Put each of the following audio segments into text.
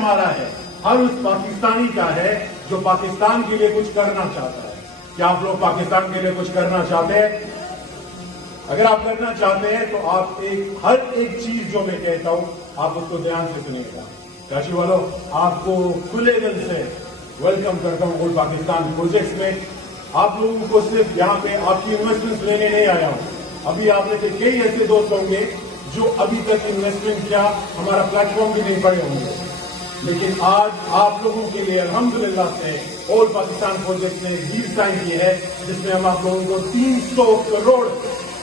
ہمارا ہے، ہر اس پاکستانی کا ہے جو پاکستان کے لیے کچھ کرنا چاہتا ہے. کیا آپ لوگ پاکستان کے لیے کچھ کرنا چاہتے ہیں؟ اگر آپ کرنا چاہتے ہیں تو آپ ہر ایک چیز جو میں کہتا ہوں آپ اس کو دھیان سے سنیے گا. کراچی والوں، آپ کو کھلے دل سے ویلکم کرتا ہوں اولڈ پاکستان پروجیکٹس میں. آپ لوگوں کو صرف یہاں پہ آپ کی انویسٹمنٹ لینے نہیں آیا ہوں. ابھی آپ نے سے کئی ایسے دوست ہوں گے جو ابھی تک انویسٹمنٹ کیا ہمارا پلیٹ فارم بھی نہیں پڑے ہوں گے، لیکن آج آپ لوگوں کے لیے الحمدللہ سے اولڈ پاکستان پروجیکٹ نے ڈیل سائن کی ہے جس میں ہم آپ لوگوں کو 300 کروڑ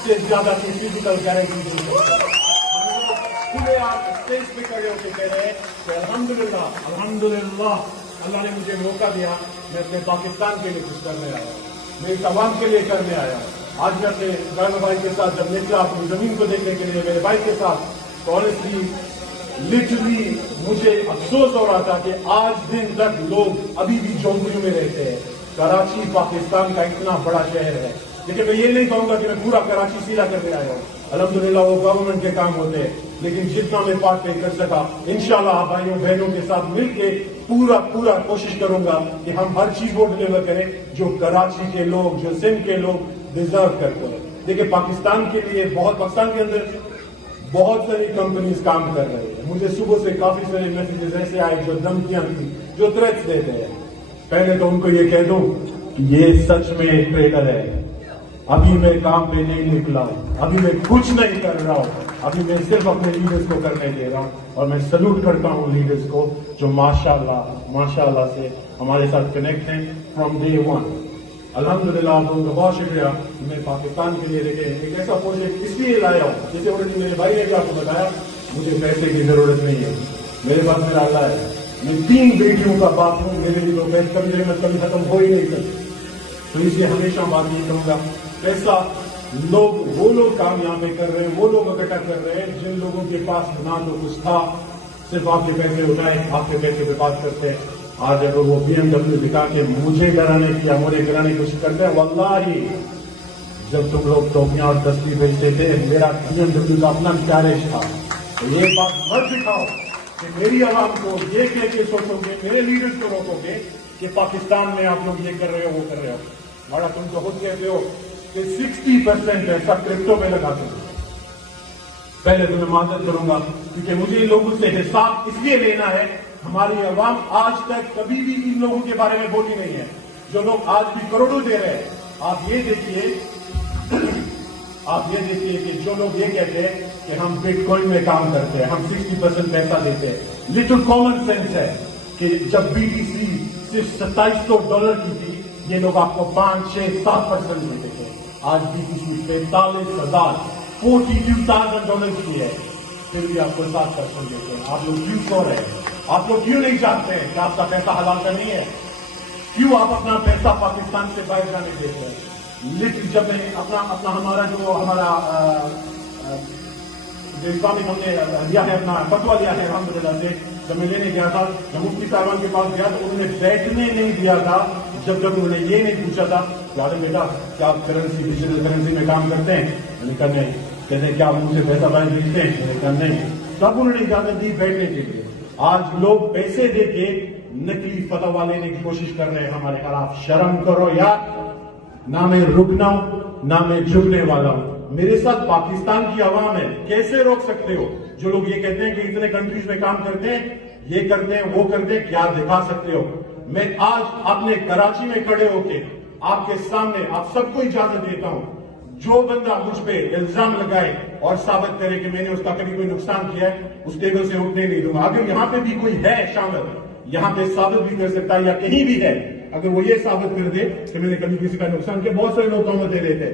سے زیادہ کی فزیکل گارنٹی دی ہے. کھلے آپ اسٹیج پہ کھڑے ہو کے کہہ رہے ہیں کہ الحمدللہ اللہ نے مجھے موقع دیا، میں اپنے پاکستان کے لیے کچھ کرنے آیا ہوں، میرے عوام کے لیے کرنے آیا ہوں. آج میں اپنے ڈرائیور بھائی کے ساتھ جب نکلا اپنی زمین کو دیکھنے کے لیے میرے بھائی کے ساتھ، تو آنیسٹلی لٹرلی مجھے افسوس ہو رہا تھا کہ آج دن تک لوگ ابھی بھی جھونپڑیوں میں رہتے ہیں. کراچی پاکستان کا اتنا بڑا شہر ہے، لیکن میں یہ نہیں کہوں گا کہ میں پورا کراچی سیدھا کرنے آیا ہوں. الحمدللہ وہ گورنمنٹ کے کام ہوتے ہیں، لیکن جتنا میں پارٹ کر سکا انشاءاللہ آپ بھائیوں بہنوں کے ساتھ مل کے پورا کوشش کروں گا کہ ہم ہر چیز وہ ڈلیور کریں جو کراچی کے لوگ، جو سندھ کے لوگ ڈیزرو کرتے ہیں. دیکھیں پاکستان کے لیے پاکستان کے اندر بہت ساری کمپنیز کام کر رہی ہیں. مجھے صبح سے کافی سارے میسیجز ایسے آئے جو دھمکیاں تھیں، جو تھریٹس دیتے ہیں. پہلے تو ان کو یہ کہہ دوں کہ یہ سچ میں ایک ٹریلر ہے. ابھی میں کام پہ نہیں نکلا ہوں، ابھی میں کچھ نہیں کر رہا ہوں، ابھی میں صرف اپنے لیڈرز کو کرنے دے رہا ہوں. اور میں سلوٹ کرتا ہوں لیڈرز کو جو ماشاءاللہ سے ہمارے ساتھ کنیکٹ ہیں فرام ڈے ون. الحمدللہ آپ لوگوں کا بہت شکریہ. میں پاکستان کے لیے ایک ایسا پروجیکٹ اس لیے لایا ہوں، جیسے already میرے بھائی نے بھی آپ کو بتایا، مجھے پیسے کی ضرورت نہیں ہے، میرے پاس میرا اللہ ہے. میں 3 بیٹیوں کا باپ ہوں، میرے لیے تو کبھی ختم ہو ہی نہیں سکتی. تو اس لیے ہمیشہ بات یہ کروں گا، پیسہ وہ لوگ کام یہاں پہ کر رہے ہیں، وہ لوگ اکٹھا کر رہے ہیں جن لوگوں کے پاس نہ تو کچھ تھا، صرف آپ کے پیسے اٹھائے، آپ کے پیسے پہ بات کرتے ہیں. آج اگر وہ BMW دکھا کے مجھے ڈرانے کی یا مجھے گرانے کی کوشش کرتے ہیں، واللہ جب تم لوگ ٹوپیاں اور دستی بیچتے تھے میرا BMW کا اپنا گیریج تھا. تو یہ بات مت دکھاؤ کہ میری عوام کو یہ کہہ کے سوچو گے، میرے لیڈرز کو روکو گے کہ پاکستان میں آپ لوگ یہ کر رہے ہو وہ کر رہے ہو. بڑا تم تو خود کہتے ہو کہ 60% ایسا کرپٹو میں لگاتے ہو. پہلے تو میں معذرت کروں گا کیونکہ مجھے ان لوگوں سے حساب اس لیے لینا ہے. ہماری عوام آج تک کبھی بھی ان لوگوں کے بارے میں بولی نہیں ہے جو لوگ آج بھی کروڑوں دے رہے ہیں. آپ یہ دیکھیے کہ جو لوگ یہ کہتے ہیں کہ ہم بٹ کوائن میں کام کرتے ہیں، ہم 60% پیسہ دیتے ہیں. لٹل کامن سینس ہے کہ جب BTC صرف $2700 کی تھی، یہ لوگ آپ کو 5, 6, 7% دیتے تھے. آج BTC 42,000 کی ہے، پھر بھی آپ کو 7% دیتے ہیں. آپ لوگ کیوں سو رہے ہیں؟ آپ لوگ کیوں نہیں جانتے ہیں کہ آپ کا پیسہ حلال کا نہیں ہے؟ کیوں آپ اپنا پیسہ پاکستان سے باہر جانے دیتے ہیں؟ لیکن جب میں ہمارا اسلامی ہم نے لیا ہے، اپنا فتویٰ لیا ہے الحمدللہ سے، جب میں لینے گیا تھا، جب مفتی صاحبان کے پاس گیا تو انہوں نے بیٹھنے نہیں دیا تھا جب انہوں نے یہ نہیں پوچھا تھا کہ ارے بیٹا کیا آپ ڈیجیٹل کرنسی میں کام کرتے ہیں؟ میں نے کہا نہیں. کہتے ہیں کیا آپ مجھ سے پیسہ باہر بھیجتے ہیں؟ میں نے کہا نہیں. تب انہوں نے اجازت دی بیٹھنے کے لیے. آج لوگ پیسے دے کے نکلی فتوا لینے کی کوشش کر رہے ہیں ہمارے خلاف. شرم کرو یار. نہ میں رکنا ہوں نہ میں جھکنے والا ہوں. میرے ساتھ پاکستان کی عوام ہے، کیسے روک سکتے ہو؟ جو لوگ یہ کہتے ہیں کہ اتنے کنٹریز میں کام کرتے ہیں، یہ کرتے ہیں وہ کرتے ہیں، کیا دکھا سکتے ہو؟ میں آج اپنے کراچی میں کھڑے ہو کے آپ کے سامنے آپ سب کو اجازت دیتا ہوں، جو بندہ مجھ پہ الزام لگائے اور ثابت کرے کہ میں نے اس کا کبھی کوئی نقصان کیا ہے، اس ٹیبل سے اٹھنے نہیں دوں گا. اگر یہاں پہ بھی کوئی ہے شامل، یہاں پہ ثابت بھی کر سکتا ہے یا کہیں بھی ہے، اگر وہ یہ ثابت کر دے کہ میں نے کبھی کسی کا نقصان کیا، بہت سارے لوگ تہمت دے دیتے،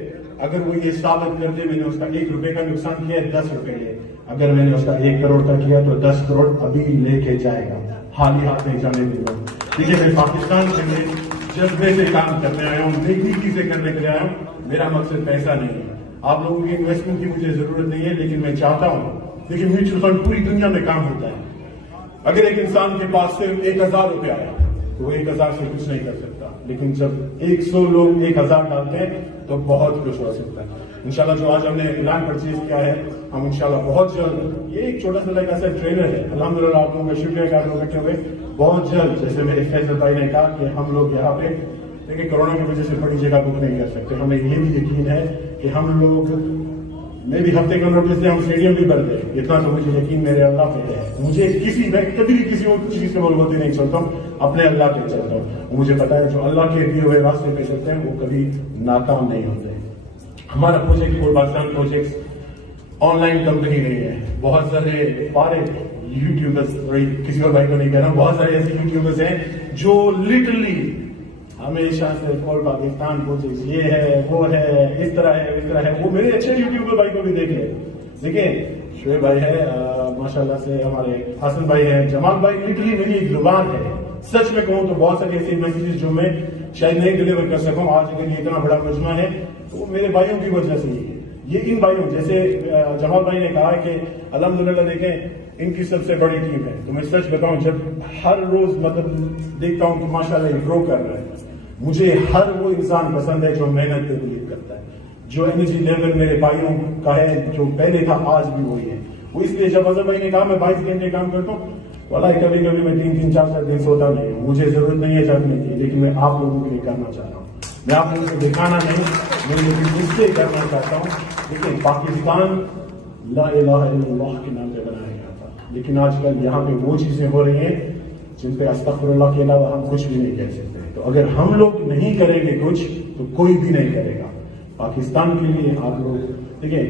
اگر وہ یہ ثابت کر دے میں نے اس کا 1 روپے کا نقصان کیا ہے، 10 روپے لے. اگر میں نے اس کا 1 کروڑ کا کیا تو 10 کروڑ ابھی لے کے جائے گا، خالی ہاتھ نہیں جانے دے گا. ٹھیک ہے، میں پاکستان کے لیے جذبے سے کام کرنے آیا ہوں، نیکی سے کرنے کے لیے آیا ہوں. میرا مقصد پیسہ نہیں ہے، آپ لوگوں کی انویسٹمنٹ کی مجھے ضرورت نہیں ہے، لیکن میں چاہتا ہوں. دیکھیں میوچل فنڈ پوری دنیا میں کام ہوتا ہے. اگر ایک انسان کے پاس صرف 1000 روپے آیا تو وہ 1000 سے کچھ نہیں کر سکتا، لیکن جب 100 لوگ 1000 ڈالتے ہیں تو بہت کچھ ہو سکتا ہے. انشاءاللہ جو آج ہم نے پلان پرچیز کیا ہے ہم انشاءاللہ بہت جلد، یہ ایک چھوٹا سا ایسا ٹرینر ہے، الحمدللہ آپ لوگوں کا شکریہ کہ آپ لوگ بیٹھے ہوئے، بہت جلد جیسے میرے فیصل بھائی نے کہا کہ ہم لوگ یہاں پہ دیکھیں کرونا کی وجہ سے بڑی جگہ بک نہیں کر سکتے، ہمیں یہ بھی یقین ہے کہ ہم لوگ میں بھی ہفتے کا نوٹس دیں ہم اسٹیڈیم بھی بھر دیں، اتنا تو مجھے یقین میرے اللہ پہ ہے، مجھے میں کبھی بھی کسی اور چیز کے بولبوتی نہیں چلتا ہوں، اپنے اللہ پہ چلتا ہوں، مجھے پتا ہے جو اللہ کے دیے ہوئے راستے پہ چلتے ہیں وہ کبھی ناکام نہیں ہوتے۔ ہمارا پروجیکٹ پورے Pakistan projects on line company رہی ہے، بہت سارے یوٹیوبرز، کسی اور بھائی کو نہیں کہہ رہا ہوں، بہت سارے ایسے یوٹیوبرز ہیں جو لٹرلی ہمیشہ سے کول پاکستان پروجیکٹس یہ ہے وہ ہے اس طرح ہے، وہ میرے اچھے یوٹیوبر بھائی کو بھی دیکھیں شعیب بھائی ہے ماشاءاللہ سے، ہمارے حسن بھائی ہیں، جمال بھائی، لٹرلی میری ایک زبان ہے، سچ میں کہوں تو بہت سارے ایسے میسیجز جو میں شاید نہیں ڈلیور کر سکوں آج اگر یہ اتنا بڑا مجمع ہے تو وہ میرے بھائیوں کی وجہ سے ہی ہے، یہ ان بھائیوں جیسے جمال بھائی نے کہا کہ الحمدللہ دیکھیں ان کی سب سے بڑی ٹیم ہے، تو میں سچ بتاؤں جب ہر روز مطلب دیکھتا ہوں کہ ماشاءاللہ یہ گرو کر رہا ہے، مجھے ہر وہ انسان پسند ہے جو محنت پہ بلیو کرتا ہے، جو انرجی لیول میرے بھائیوں کا ہے جو پہلے تھا آج بھی وہی ہے، وہ اس لیے جب اظہر بھائی نے کہا میں 22 گھنٹے کام کرتا ہوں، واللہ کبھی میں 3 4 دن سوتا نہیں ہوں، مجھے ضرورت نہیں ہے چاہنے کی، لیکن میں آپ لوگوں کے لیے کرنا چاہتا ہوں، میں آپ لوگوں کو دکھانا نہیں، میں اس لیے کرنا چاہتا ہوں، لیکن پاکستان لا الہ الا اللہ کے نام پہ بنایا گیا تھا، لیکن آج کل یہاں پہ وہ چیزیں ہو رہی ہیں جن پہ استغفر اللہ کے علاوہ ہم کچھ بھی نہیں کہہ سکتے، تو اگر ہم لوگ نہیں کریں گے کچھ تو کوئی بھی نہیں کرے گا۔ پاکستان کے لیے آپ لوگ دیکھیں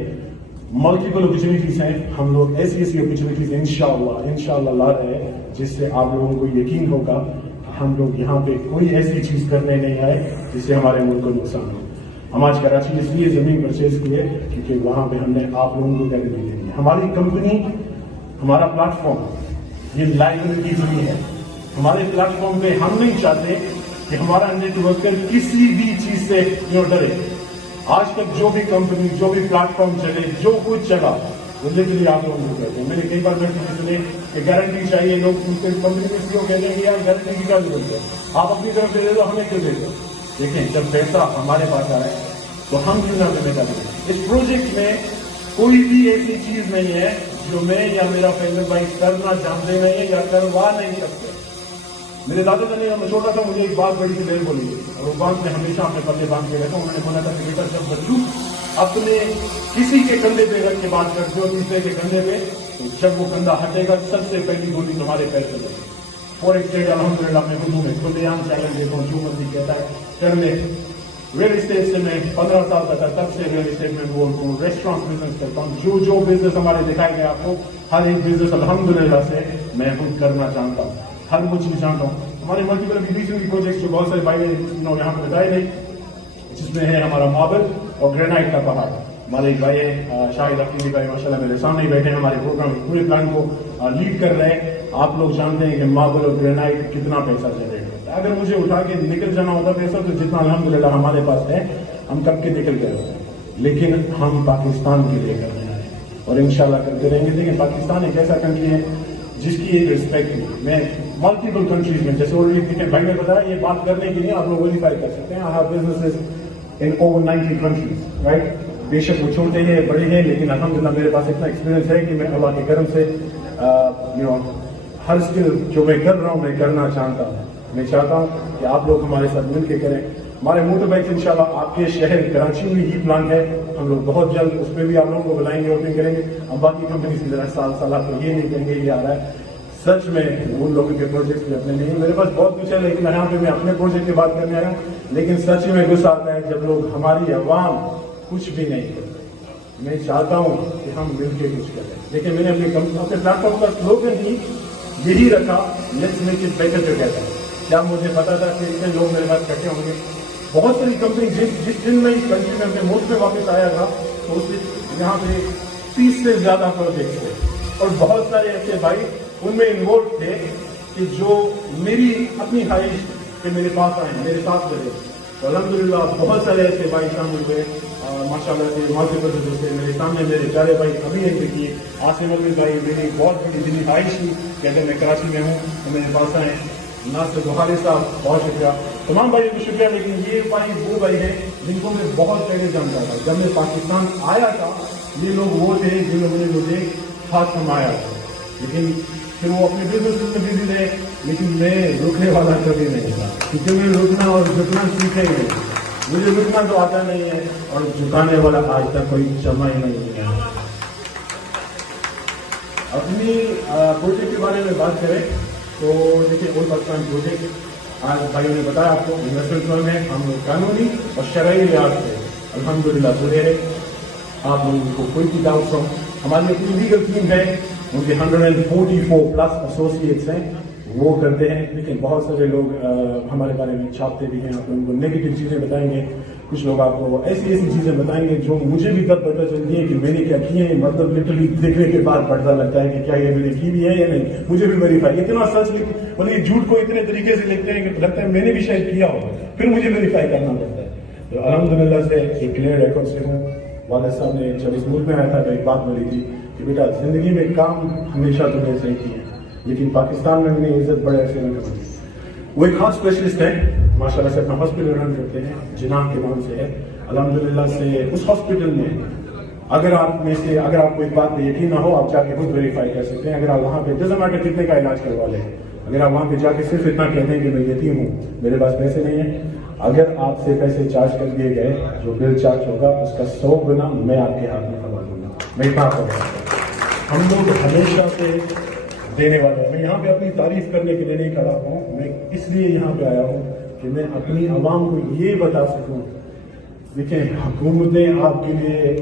ملٹیپل اپرچونیٹیز ہیں، ہم لوگ ایسی اپرچونیٹیز انشاءاللہ لا رہے ہیں جس سے آپ لوگوں کو یقین ہوگا ہم لوگ یہاں پہ کوئی ایسی چیز کرنے نہیں آئے جس سے ہمارے ملک کو نقصان ہو۔ ہم آج کراچی اس لیے زمین پرچیز کیے کیونکہ وہاں پہ ہم نے آپ لوگوں کو گیرنٹی دینی ہے، ہماری کمپنی ہمارا پلیٹ فارم یہ لائبلٹی فری ہے، ہمارے پلیٹ فارم پہ ہم نہیں چاہتے کہ ہمارا نیٹ ورکر کسی بھی چیز سے ڈرے، آج تک جو بھی کمپنی جو بھی پلیٹ فارم چلے جو کچھ چلا وہ لٹرلی آپ لوگوں کو کہتے ہیں، میں نے کئی بار سنے کہ گارنٹی چاہیے، لوگ کمپنی میں کیوں کہتے ہیں کہ یار گارنٹی کی کیا ضرورت ہے، آپ اپنی طرف سے دے دو ہمیں کیوں دے دو، دیکھیں جب پیسہ ہمارے پاس آئے تو ہم کیوں نہ کرنے کا دیں۔ اس پروجیکٹ میں کوئی بھی ایسی چیز نہیں ہے جو میں یا میرا فیصل بھائی کرنا چاہتے نہیں ہے یا کروا نہیں سکتے۔ میرے دادا جانے میں چھوٹا تھا مجھے ایک بات بڑی سی دیر بولی اور وہ بات میں ہمیشہ اپنے پلے باندھ کے رکھا ہوں، انہوں نے بولا تھا کہ بیٹا جب بچوں اپنے کسی کے کندھے پہ رکھ کے بات کرتے ہو دوسرے کے کندھے پہ تو جب وہ کندھا ہٹے گا سب سے پہلی گولی تمہارے پیر پہ لگے۔ فور ایکسٹیٹ الحمدللہ میں اردو میں کھلے عام چیلنج دیتا ہوں، جو مرضی کہتا ہے کر لے۔ ریئل اسٹیٹ سے میں 15 سال کا تھا تب سے ریئل اسٹیٹ میں بولتا ہوں، ریسٹورینٹ بزنس کرتا ہوں، جو بزنس ہمارے دکھائے گئے آپ کو ہر ایک بزنس الحمدللہ سے میں خود کرنا چاہتا ہوں، ہر وہ چیز جانتا ہوں۔ ہمارے ملٹیپل ریسنٹلی پروجیکٹس جو بہت سارے بھائی نے یہاں پہ بتائے نہیں، جس میں ہے ہمارا ماربل اور گرینائٹ کا پہاڑ، ہمارے ایک بھائی ہیں شاہد افریدی بھائی ماشاءاللہ میرے سامنے ہی بیٹھے ہیں، ہمارے پروگرام پورے پلان کو لیڈ کر رہے ہیں۔ آپ لوگ جانتے ہیں کہ ماربل اور گرینائٹ کتنا پیسہ جنریٹ کرتا ہے، اگر مجھے اٹھا کے نکل جانا ہوتا پیسہ تو جتنا الحمدللہ ہمارے پاس ہے ہم کب کے نکل گئے ہوتے ہیں، لیکن ہم پاکستان کے لیے کر رہے ہیں اور انشاءاللہ کرتے رہیں گے۔ دیکھیں پاکستان ایک ایسا کنٹری ہے جس کی ایک ریسپیکٹ ہے، میں ملٹیپل کنٹریز میں جیسے آلریڈی بھائی نے بتایا یہ بات کرنے کے لیے آپ لوگ ویریفائی کر سکتے ہیں، I have businesses in over 90 countries, right؟ بے شک وہ چھوٹے ہیں بڑے ہیں لیکن الحمدللہ میرے پاس اتنا ایکسپیرینس ہے کہ میں اللہ کے کرم سے ہر اسکل جو میں کر رہا ہوں میں کرنا چاہتا ہوں، میں چاہتا ہوں کہ آپ لوگ ہمارے ساتھ مل کے کریں۔ ہمارے موٹر بائک انشاءاللہ آپ کے شہر کراچی میں ہی پلان ہے، ہم لوگ بہت جلد اس میں بھی آپ لوگوں کو بلائیں گے، اوپننگ کریں گے۔ اب باقی کمپنی سے ذرا سال آپ کو یہ نہیں کہیں گے یہ آ رہا ہے، سچ میں ان لوگوں کے پروجیکٹ بھی اپنے نہیں، میرے پاس بہت کچھ ہے لیکن یہاں پہ میں اپنے پروجیکٹ کی بات کرنے آیا ہوں، لیکن سچ میں غصہ آتا ہے جب لوگ ہماری عوام کچھ بھی نہیں کرتے۔ میں چاہتا ہوں کہ ہم مل کے کچھ کریں، لیکن میں نے اپنے پلیٹ فارم کا سلوگن ہی یہی رکھا، let's make it better together. کیا مجھے پتا تھا کہ اتنے لوگ میرے پاس اکٹھے ہوں گے؟ بہت ساری کمپنی جس دن میں اس کنٹری میں اپنے ملک میں واپس آیا تھا تو اس دن یہاں پہ 30 سے زیادہ پروجیکٹ تھے اور بہت سارے ایسے بھائی ان میں انوالو تھے کہ جو میری اپنی خواہش کہ میرے پاس آئیں میرے ساتھ رہے، تو الحمدللہ بہت سارے ایسے بھائی شامل ہوئے ماشاءاللہ سے ملٹیپل سے میرے سامنے میرے پیارے بھائی ابھی ایک دیکھیے عاصم علی بھائی، میری بہت بڑی دلی خواہش تھی کہ اگر میں کراچی میں ہوں تو میرے پاس آئیں۔ ناصر بخاری صاحب بہت شکریہ، تمام بھائی کو شکریہ. لیکن یہ بھائی وہ بھائی ہیں جن کو میں بہت پہلے جانتا تھا. جب میں پاکستان آیا تھا یہ لوگ وہ تھے جنہوں نے مجھے ہاتھ تھمایا تھا. لیکن پھر وہ اپنے بزنس میں بزی رہے. لیکن میں رکنے والا کبھی نہیں تھا, کیونکہ میں رکنا اور جھکنا سیکھے نہیں. مجھے رکنا تو آتا نہیں ہے اور جھکانے والا آج تک کوئی جمع ہی نہیں ہے. اپنی پروجیکٹ کے بارے میں بات کریں تو دیکھیے آل پاکستان پروجیکٹ آج بھائیوں نے بتایا آپ کو انویسٹمنٹ فرم ہے. ہم لوگ قانونی اور شرعی لحاظ سے الحمدللہ پورے ہیں. آپ لوگوں کو کوئی بھی ڈاؤٹ ہو, ہماری اپنی لیگل ٹیم ہے, ان کے 144 پلس ایسوسیٹس ہیں, وہ کرتے ہیں. لیکن بہت سارے لوگ ہمارے بارے میں چھاپتے بھی ہیں. آپ ان کو نیگیٹو چیزیں بتائیں گے, کچھ لوگ آپ کو ایسی چیزیں بتائیں گے جو مجھے بھی تب پتہ چلتی ہے کہ میں نے کیا کیے ہیں. مطلب لٹرلی دیکھنے کے بعد پتہ لگتا ہے کہ کیا یہ میں نے کی بھی ہے یا نہیں. مجھے بھی ویریفائی اتنا سچ مطلب یہ جھوٹ کو اتنے طریقے سے لکھتے ہیں کہ لگتا ہے میں نے بھی شاید کیا ہوگا, پھر مجھے ویریفائی کرنا پڑتا ہے. تو الحمدللہ سے ایک کلیئر ریکارڈ سے ہوں. والد صاحب نے جب اس ملک میں آیا تھا تو ایک بات بولی تھی کہ بیٹا زندگی میں کام ہمیشہ تمہیں صحیح کیا ہے, لیکن پاکستان میں انہیں عزت بڑے ایسے نہیں کرتی. وہ ایک خاص اسپیشلسٹ ہے, ماشاء اللہ سے اپنا ہاسپٹل رن کرتے ہیں, جناح کے نام سے ہے. الحمدللہ سے اس ہاسپٹل میں اگر آپ کو ایک بات پہ یقین نہ ہو, آپ جا کے خود ویریفائی کر سکتے ہیں. اگر آپ وہاں پہ ڈزنٹ میٹر کتنے کا علاج کروا لیں, اگر آپ وہاں پہ جا کے صرف اتنا کہتے ہیں کہ میں یتیم ہوں, میرے پاس پیسے نہیں ہیں, اگر آپ سے پیسے چارج کر دیے گئے, جو بل چارج ہوگا اس کا 100 گنا میں آپ کے ہاتھ میں کروا دوں گا. میں اتنا آپ کو ہم لوگ ہمیشہ سے دینے والے ہیں. میں یہاں پہ اپنی تعریف کرنے کے لیے نہیں کھڑا ہوں, میں اس لیے یہاں پہ آیا ہوں کہ میں اپنی عوام کو یہ بتا سکوں. دیکھیں حکومتیں آپ کے لیے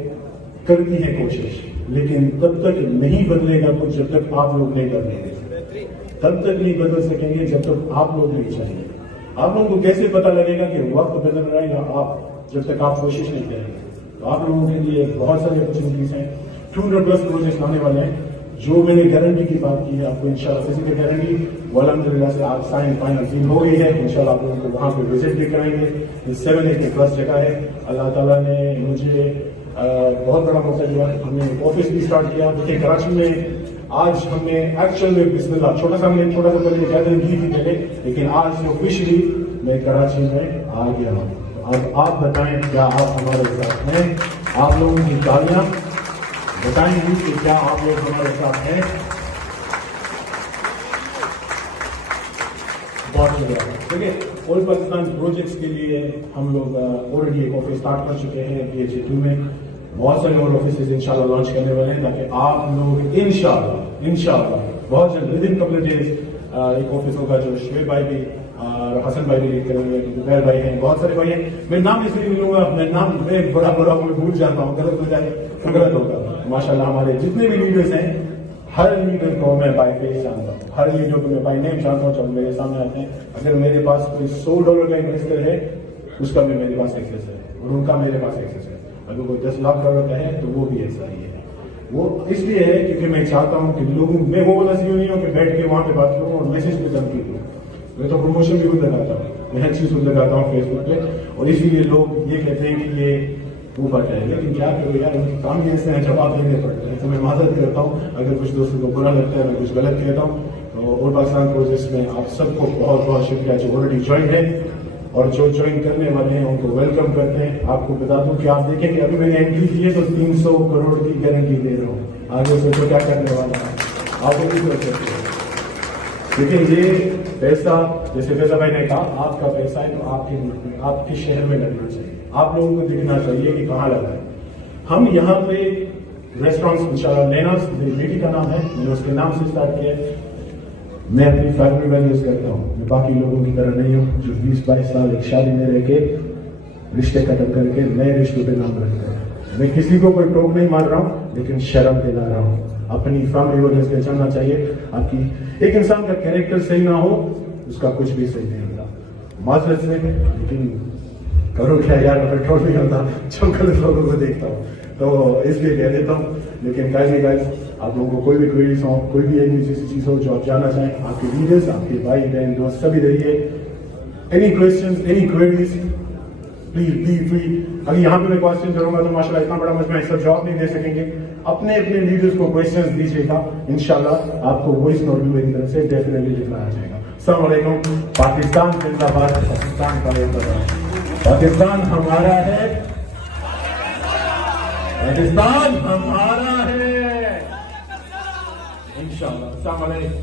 کرتی ہیں کوشش, لیکن تب تک نہیں بدلے گا کچھ جب تک آپ لوگ نہیں کر دیں گے. تب تک نہیں بدل سکیں گے جب تک آپ لوگ نہیں چاہیں گے. آپ لوگوں کو کیسے پتہ لگے گا کہ وقت بدل رہا ہے یا آپ جب تک آپ کوشش نہیں کریں گے. تو آپ لوگوں کے لیے بہت ساری اپرچونیٹیز ہیں. 200+ پروجیکٹس آنے والے ہیں. جو میں نے گارنٹی کی بات کی ہے آپ کو انشاءاللہ فزیکل گارنٹی الحمدللہ سے آپ سائن فائنل ہو گئی ہے. انشاءاللہ آپ لوگوں کو وہاں پہ وزٹ بھی کرائیں گے. 7-8+ جگہ ہے. اللہ تعالیٰ نے مجھے بہت بڑا موقع دیا. ہم نے ایک آفس بھی اسٹارٹ کیا. دیکھیں کراچی میں آج ہم نے ایکچوئل میں بسم اللہ چھوٹا سا پہلے گیدرنگ کی تھی پہلے, لیکن آج سے آفیشلی میں کراچی میں آ گیا ہوں. اب آپ بتائیں کیا آپ ہمارے ساتھ ہیں؟ آپ لوگوں کی تالیاں بتائیں گی کہ کیا آپ لوگ ہمارے ساتھ ہیں. بہت شکریہ. دیکھیے آل پاکستان پروجیکٹس کے لیے ہم لوگ آلریڈی ایک آفس اسٹارٹ کر چکے ہیں PHA2 میں. بہت سارے اور آفیسز انشاءاللہ لانچ کرنے والے ہیں تاکہ آپ لوگ انشاءاللہ بہت جلد ودن کپل ڈیز ایک آفس ہوگا جو شعیب بھائی بھی اور حسن بھائی بھی لیڈ کریں گے. زبیر بھائی ہیں, بہت سارے بھائی ہیں. میں نام اس لیے نہیں لوں گا, میں نام میں بڑا میں بھول جاتا ہوں, غلط ہو جائے غلط ہوگا. ماشاءاللہ ہمارے جتنے بھی لیڈرز ہیں ہر لیڈر کو میں بائی فیس جانتا ہوں, ہر لیڈر کو میں بائی نیم جانتا ہوں. جب میرے سامنے آتے ہیں, اگر میرے پاس کوئی $100 کا انویسٹر ہے اس کا بھی میرے پاس ایکسیس ہے اور ان کا میرے پاس ایکسیس ہے. اگر کوئی $10 لاکھ کا ہے تو وہ بھی ایسا ہی ہے. وہ اس لیے ہے کیونکہ میں چاہتا ہوں کہ لوگوں میں وہ والا سیو نہیں ہوں کہ بیٹھ کے وہاں پہ بات کروں اور میسج پہ تنقید کروں. میں تو پروموشن بھی خود لگاتا ہوں, میں ہر چیز خود لگاتا ہوں فیس بک پہ, اور اسی لیے لوگ یہ کہتے ہیں کہ یہ وہ بات ہے. لیکن کیا کرو یار, ان کے کام ہی ایسے ہیں, جواب دینے پڑتے ہیں. تو میں معذرت کرتا ہوں اگر کچھ دوستوں کو برا لگتا ہے, میں کچھ غلط کہتا ہوں. تو آل پاکستان پروجیکٹس میں آپ سب کو بہت بہت شکریہ جو آلریڈی جوائن ہے, اور جو جوائن کرنے والے ہیں ان کو ویلکم کرتے ہیں. آپ کو بتا دوں کہ آپ دیکھیں کہ ابھی میں نے انٹری کی ہے تو 300 کروڑ کی گارنٹی دے رہا ہوں. آگے سے تو کیا کرنے والا ہے آپ کو بھی کر سکتے ہیں. لیکن یہ پیسہ جیسے فیضا بھائی نے کہا آپ کا پیسہ ہے تو آپ کے ملک میں آپ کے شہر میں لگنا چاہیے. آپ لوگوں کو دکھنا چاہیے کہ کہاں لگا ہے. ہم یہاں پہ ریسٹورینٹس انشاءاللہ لیناس میری بیٹی کا نام ہے, میں نے اس کے نام سے اسٹارٹ کیا ہے. میں اپنی فیملی ویلیوز کرتا ہوں. میں باقی لوگوں کی طرح نہیں ہوں جو 20-22 سال ایک شادی میں رہ کے رشتے ختم کر کے نئے رشتوں پہ نام رکھتے ہیں. میں کسی کو کوئی ٹوک نہیں مار رہا ہوں, لیکن شرم دلا رہا ہوں. اپنی فیملی ویلیوز کے چلنا چاہیے. آپ کی ایک انسان کا کیریکٹر صحیح نہ ہو اس کا کچھ بھی صحیح نہیں ہوتا. معذرت سے, لیکن کرو کیا یار, کنٹرول نہیں ہوتا جو غلط لوگوں کو دیکھتا ہوں تو اس لیے کہہ دیتا ہوں. لیکن گائز آپ لوگوں کو کوئی بھی کوئریز ہو, کوئی بھی ایک ایسی چیز ہو جو آپ جاننا چاہیں, آپ کے لیڈرز, آپ کے بھائی بہن دوست سبھی رہیے. Any questions, any queries, please free. اگر یہاں پہ میں کوشچن کروں گا تو ماشاء اللہ اتنا بڑا مجمع ہے, سب جواب نہیں دے سکیں گے. اپنے لیڈرز کو کوشچنز دیجیے گا, انشاءاللہ آپ کو وائس نوٹ بھی میری طرف سے ڈیفینیٹلی دکھایا جائے گا. السلام علیکم. پاکستان زندہ باد. پاکستان کا پاکستان ہمارا ہے. پاکستان ہمارا ہے انشاءاللہ. السلام علیکم.